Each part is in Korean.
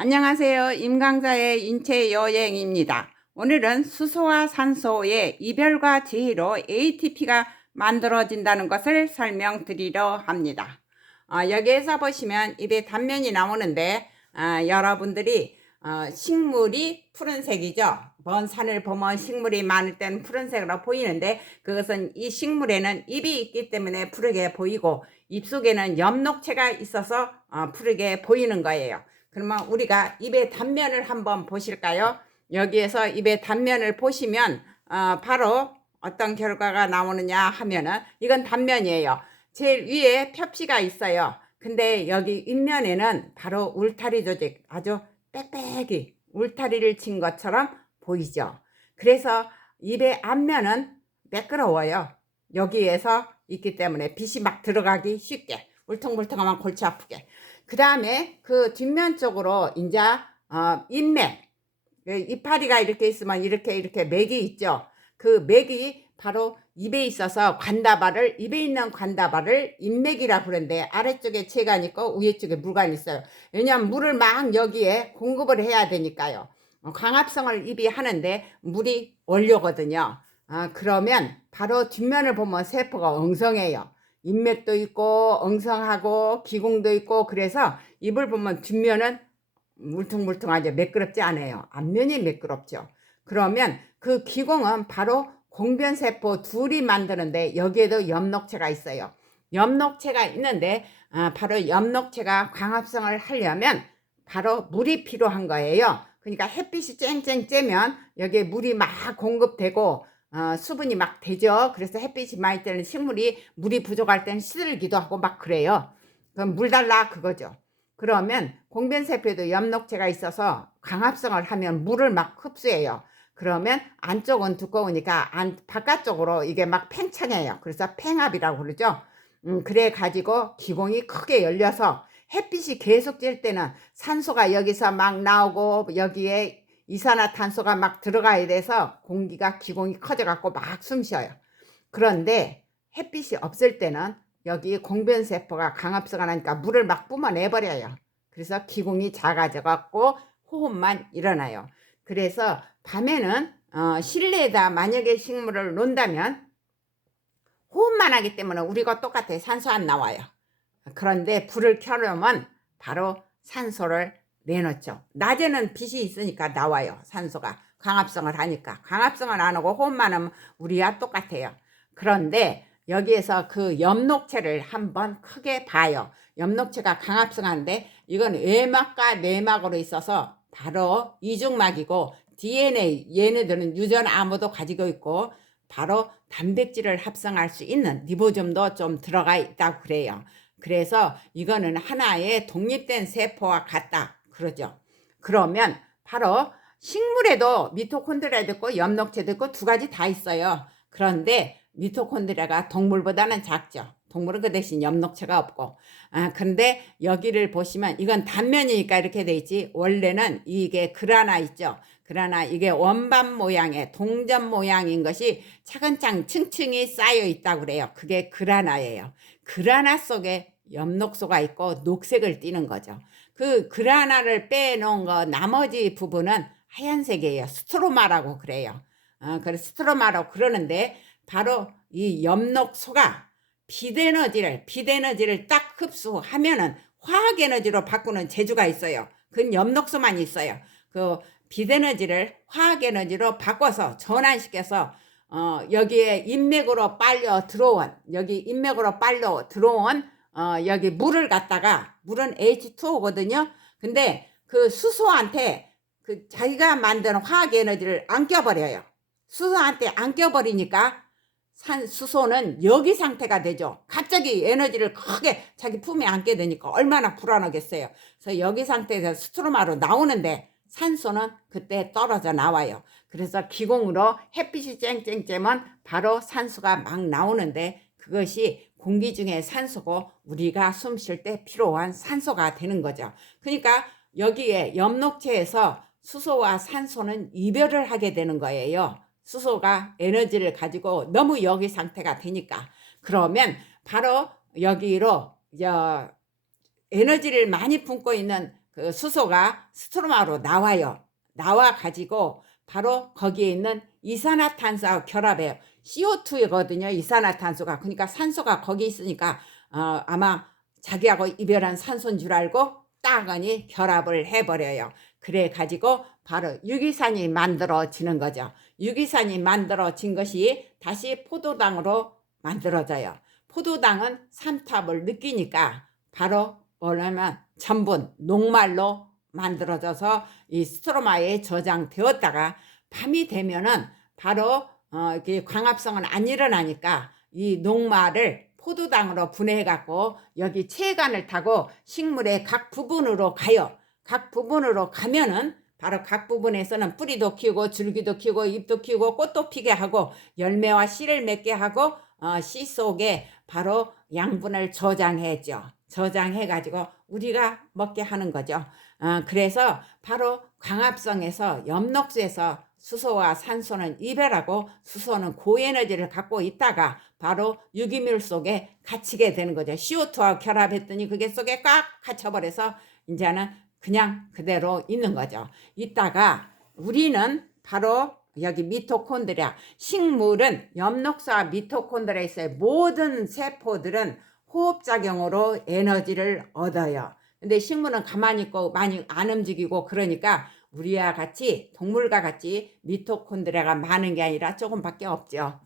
안녕하세요. 임강자의 인체 여행입니다. 오늘은 수소와 산소의 이별과 제해로 ATP가 만들어진다는 것을 설명드리려 합니다. 여기에서 보시면 입에 단면이 나오는데 여러분들이 식물이 푸른색이죠. 먼 산을 보면 식물이 많을 때는 푸른색으로 보이는데 그것은 이 식물에는 잎이 있기 때문에 푸르게 보이고 잎 속에는 엽록체가 있어서 푸르게 보이는 거예요. 그러면 우리가 입의 단면을 한번 보실까요? 여기에서 입의 단면을 보시면 바로 어떤 결과가 나오느냐 하면은 이건 단면이에요. 제일 위에 표피가 있어요. 근데 여기 윗면에는 바로 울타리 조직, 아주 빽빽이 울타리를 친 것처럼 보이죠. 그래서 입의 앞면은 매끄러워요. 여기에서 있기 때문에 빛이 막 들어가기 쉽게, 울퉁불퉁하면 골치 아프게. 그 다음에 그 뒷면 쪽으로 이제 인맥, 이파리가 이렇게 있으면 이렇게 맥이 있죠. 그 맥이 바로 입에 있어서 입에 있는 관다발을 인맥이라 그러는데 아래쪽에 체관 있고 위에 쪽에 물관이 있어요. 왜냐하면 물을 막 여기에 공급을 해야 되니까요. 광합성을 입이 하는데 물이 원료거든요. 그러면 바로 뒷면을 보면 세포가 엉성해요. 인맥도 있고 엉성하고 기공도 있고 그래서 입을 보면 뒷면은 물퉁물퉁하죠. 매끄럽지 않아요. 앞면이 매끄럽죠. 그러면 그 기공은 바로 공변세포 둘이 만드는데 여기에도 엽록체가 있어요. 엽록체가 있는데 바로 엽록체가 광합성을 하려면 바로 물이 필요한 거예요. 그러니까 햇빛이 쨍쨍 쬐면 여기에 물이 막 공급되고 수분이 막 되죠. 그래서 햇빛이 많이 뜨는 식물이 물이 부족할 때는 시들기도 하고 막 그래요. 그럼 물 달라 그거죠. 그러면 공변세포에도 엽록체가 있어서 광합성을 하면 물을 막 흡수해요. 그러면 안쪽은 두꺼우니까 바깥쪽으로 이게 막 팽창해요. 그래서 팽합이라고 그러죠. 그래 가지고 기공이 크게 열려서 햇빛이 계속 쬐 때는 산소가 여기서 막 나오고 여기에 이산화탄소가 막 들어가야 돼서 공기가 기공이 커져 갖고 막 숨 쉬어요. 그런데 햇빛이 없을 때는 여기 공변세포가 광합성을 하니까 물을 막 뿜어내버려요. 그래서 기공이 작아져 갖고 호흡만 일어나요. 그래서 밤에는 실내에다 만약에 식물을 놓는다면 호흡만 하기 때문에 우리가 똑같아요. 산소 안 나와요. 그런데 불을 켜려면 바로 산소를 내놓죠. 낮에는 빛이 있으니까 나와요. 산소가 광합성을 하니까. 광합성을 안 하고 호흡만 하면 우리와 똑같아요. 그런데 여기에서 그 엽록체를 한번 크게 봐요. 엽록체가 광합성하는데 이건 외막과 내막으로 있어서 바로 이중막이고 DNA 얘네들은 유전 암호도 가지고 있고 바로 단백질을 합성할 수 있는 리보좀도 좀 들어가 있다고 그래요. 그래서 이거는 하나의 독립된 세포와 같다 그러죠. 그러면 바로 식물에도 미토콘드리아도 있고 엽록체도 있고 두 가지 다 있어요. 그런데 미토콘드리아가 동물보다는 작죠. 동물은 그 대신 엽록체가 없고 근데 여기를 보시면 이건 단면이니까 이렇게 돼 있지 원래는 이게 그라나 있죠. 그러나 이게 원반 모양의 동전 모양인 것이 차근차근 층층이 쌓여 있다고 그래요. 그게 그라나예요. 그라나 속에 엽록소가 있고 녹색을 띠는 거죠. 그 그라나를 빼놓은 거 나머지 부분은 하얀색이에요. 스트로마라고 그래요. 그래서 스트로마라고 그러는데 바로 이 엽록소가 빛에너지를 딱 흡수하면은 화학 에너지로 바꾸는 재주가 있어요. 그건 엽록소만 있어요. 그 빛에너지를 화학 에너지로 바꿔서 전환시켜서 여기에 인맥으로 빨려 들어온 여기 물을 갖다가 물은 H2O거든요. 근데 그 수소한테 그 자기가 만든 화학 에너지를 안 껴버려요. 수소한테 안 껴버리니까 수소는 여기 상태가 되죠. 갑자기 에너지를 크게 자기 품에 안게 되니까 얼마나 불안하겠어요. 그래서 여기 상태에서 스트로마로 나오는데 산소는 그때 떨어져 나와요. 그래서 기공으로 햇빛이 쨍쨍 쬐면 바로 산소가 막 나오는데 그것이 공기 중에 산소고 우리가 숨 쉴 때 필요한 산소가 되는 거죠. 그러니까 여기에 엽록체에서 수소와 산소는 이별을 하게 되는 거예요. 수소가 에너지를 가지고 너무 여기 상태가 되니까. 그러면 바로 여기로 에너지를 많이 품고 있는 그 수소가 스트로마로 나와요. 나와 가지고 바로 거기에 있는 이산화탄소하고 결합해요. CO2거든요. 이산화탄소가. 그러니까 산소가 거기 있으니까 아마 자기하고 이별한 산소인 줄 알고 따거니 결합을 해버려요. 그래 가지고 바로 유기산이 만들어지는 거죠. 유기산이 만들어진 것이 다시 포도당으로 만들어져요. 포도당은 삼탑을 느끼니까 바로 뭐냐면 전분, 녹말로 만들어져서 이 스트로마에 저장되었다가 밤이 되면은 바로 이렇게 광합성은 안 일어나니까 이 녹말을 포도당으로 분해해 갖고 여기 체관을 타고 식물의 각 부분으로 가요. 각 부분으로 가면은 바로 각 부분에서는 뿌리도 키우고 줄기도 키우고 잎도 키우고 꽃도 피게 하고 열매와 씨를 맺게 하고 씨 속에 바로 양분을 저장해죠. 저장해가지고 우리가 먹게 하는 거죠. 그래서 바로 광합성에서 엽록소에서 수소와 산소는 이별하고 수소는 고에너지를 갖고 있다가 바로 유기물 속에 갇히게 되는 거죠. CO2와 결합했더니 그게 속에 꽉 갇혀버려서 이제는 그냥 그대로 있는 거죠. 있다가 우리는 바로 여기 미토콘드리아, 식물은 엽록소와 미토콘드리아에 있어요. 모든 세포들은 호흡작용으로 에너지를 얻어요. 근데 식물은 가만히 있고 많이 안 움직이고 그러니까 우리와 같이 동물과 같이 미토콘드리아가 많은 게 아니라 조금밖에 없죠.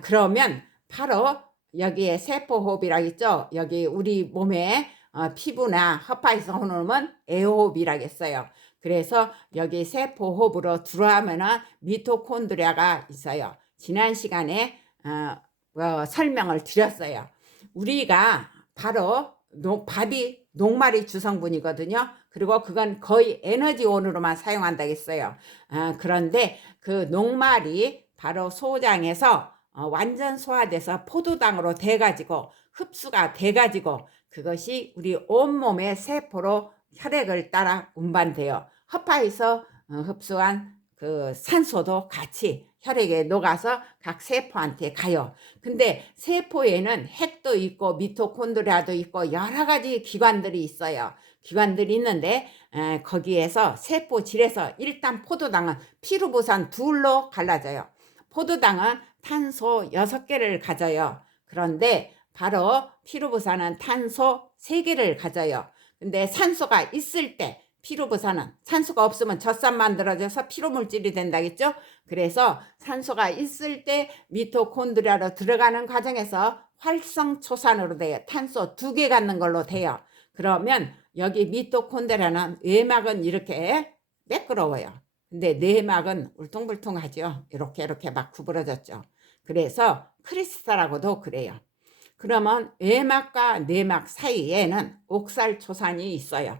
그러면 바로 여기에 세포호흡이라고 있죠. 여기 우리 몸에 피부나 허파에서 오는 에어호흡이라겠어요. 그래서 여기 세포호흡으로 들어가면은 미토콘드리아가 있어요. 지난 시간에 설명을 드렸어요. 우리가 바로 밥이 녹말이 주성분이거든요. 그리고 그건 거의 에너지원으로만 사용한다고 했어요. 그런데 그 녹말이 바로 소장에서 완전 소화돼서 포도당으로 돼가지고 흡수가 돼가지고 그것이 우리 온몸의 세포로 혈액을 따라 운반돼요. 허파에서 흡수한 그 산소도 같이 혈액에 녹아서 각 세포한테 가요. 근데 세포에는 핵도 있고 미토콘드리아도 있고 여러 가지 기관들이 있어요. 기관들이 있는데 거기에서 세포질에서 일단 포도당은 피루부산 둘로 갈라져요. 포도당은 탄소 6개를 가져요. 그런데 바로 피루부산은 탄소 3개를 가져요. 근데 산소가 있을 때 피루부산은 산소가 없으면 젖산 만들어져서 피로물질이 된다겠죠. 그래서 산소가 있을 때 미토콘드리아로 들어가는 과정에서 활성초산으로 돼요. 탄소 2개 갖는 걸로 돼요. 그러면 여기 미토콘드리아는 외막은 이렇게 매끄러워요. 근데 내막은 울퉁불퉁하죠. 이렇게 막 구부러졌죠. 그래서 크리스탈하고도 그래요. 그러면 외막과 내막 사이에는 옥살초산이 있어요.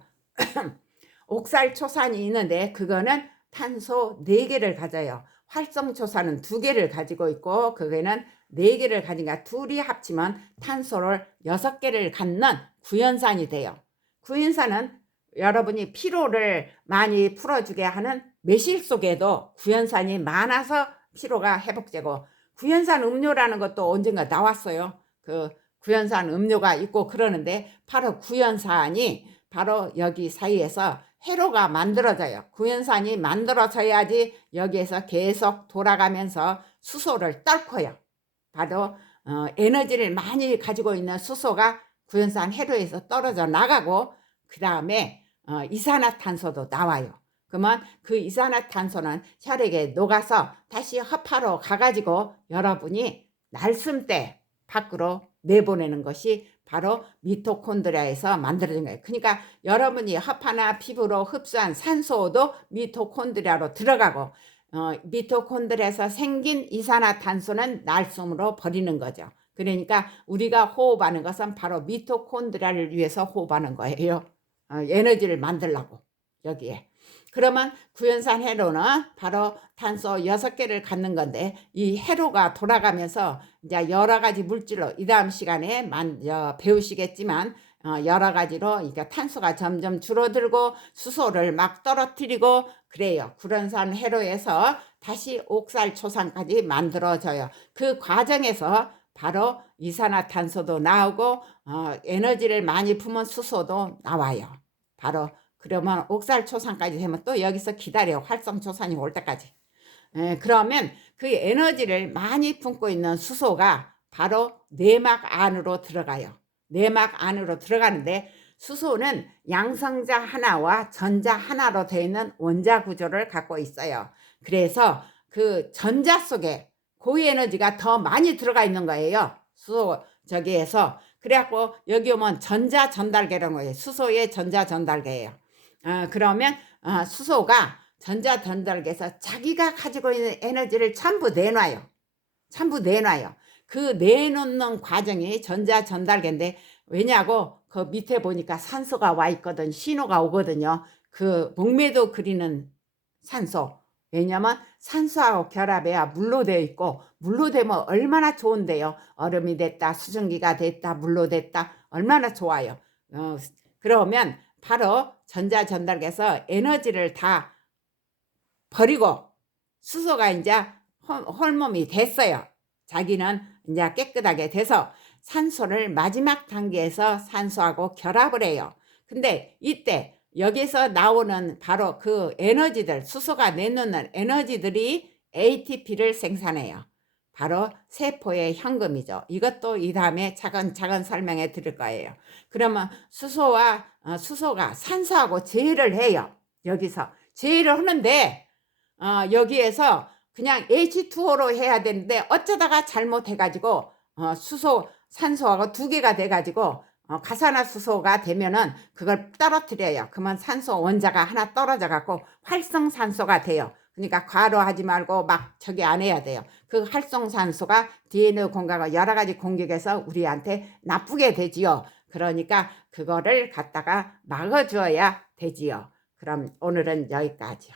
옥살초산이 있는데 그거는 탄소 4개를 가져요. 활성초산은 2개를 가지고 있고 그거는 4개를 가지니까 둘이 합치면 탄소를 6개를 갖는 구연산이 돼요. 구연산은 여러분이 피로를 많이 풀어주게 하는 매실 속에도 구연산이 많아서 피로가 회복되고 구연산 음료라는 것도 언젠가 나왔어요. 그 구연산 음료가 있고 그러는데 바로 구연산이 바로 여기 사이에서 회로가 만들어져요. 구연산이 만들어져야지 여기에서 계속 돌아가면서 수소를 떨고요. 바로 에너지를 많이 가지고 있는 수소가 구연산 회로에서 떨어져 나가고 그 다음에 이산화탄소도 나와요. 그러면 그 이산화탄소는 혈액에 녹아서 다시 허파로 가가지고 여러분이 날숨 때 밖으로 내보내는 것이 바로 미토콘드리아에서 만들어진 거예요. 그러니까 여러분이 허파나 피부로 흡수한 산소도 미토콘드리아로 들어가고 미토콘드리아에서 생긴 이산화탄소는 날숨으로 버리는 거죠. 그러니까 우리가 호흡하는 것은 바로 미토콘드리아를 위해서 호흡하는 거예요. 에너지를 만들려고 여기에. 그러면 구연산 회로는 바로 탄소 6개를 갖는 건데 이 회로가 돌아가면서 이제 여러 가지 물질로 이 다음 시간에 배우시겠지만 여러 가지로 그러니까 탄소가 점점 줄어들고 수소를 막 떨어뜨리고 그래요. 구연산 회로에서 다시 옥살초산까지 만들어져요. 그 과정에서 바로 이산화탄소도 나오고 에너지를 많이 품은 수소도 나와요. 바로 그러면 옥살초산까지 되면 또 여기서 기다려. 활성초산이 올 때까지. 그러면 그 에너지를 많이 품고 있는 수소가 바로 내막 안으로 들어가요. 내막 안으로 들어가는데 수소는 양성자 하나와 전자 하나로 되어 있는 원자 구조를 갖고 있어요. 그래서 그 전자 속에 고위 에너지가 더 많이 들어가 있는 거예요. 수소 저기에서. 그래갖고 여기 오면 전자 전달계라는 거예요. 수소의 전자 전달계예요. 그러면 수소가 전자 전달계에서 자기가 가지고 있는 에너지를 전부 내놔요. 전부 내놔요. 그 내놓는 과정이 전자 전달계인데, 왜냐고 그 밑에 보니까 산소가 와 있거든. 신호가 오거든요. 그 목매도 그리는 산소. 왜냐면 산소하고 결합해야 물로 되어 있고, 물로 되면 얼마나 좋은데요. 얼음이 됐다, 수증기가 됐다, 물로 됐다, 얼마나 좋아요. 그러면 바로 전자 전달계에서 에너지를 다 버리고 수소가 이제 홀몸이 됐어요. 자기는 이제 깨끗하게 돼서 산소를 마지막 단계에서 산소하고 결합을 해요. 근데 이때 여기서 나오는 바로 그 에너지들, 수소가 내놓는 에너지들이 ATP를 생산해요. 바로 세포의 현금이죠. 이것도 이 다음에 차근차근 설명해 드릴 거예요. 그러면 수소가 산소하고 제해를 해요. 여기서 제해를 하는데 여기에서 그냥 H2O로 해야 되는데 어쩌다가 잘못해가지고 산소하고 두 개가 돼가지고 가산화수소가 되면은 그걸 떨어뜨려요. 그러면 산소 원자가 하나 떨어져 갖고 활성산소가 돼요. 그러니까 과로하지 말고 막 저기 안 해야 돼요. 그 활성산소가 DNA 공격과 여러 가지 공격해서 우리한테 나쁘게 되지요. 그러니까 그거를 갖다가 막아줘야 되지요. 그럼 오늘은 여기까지요.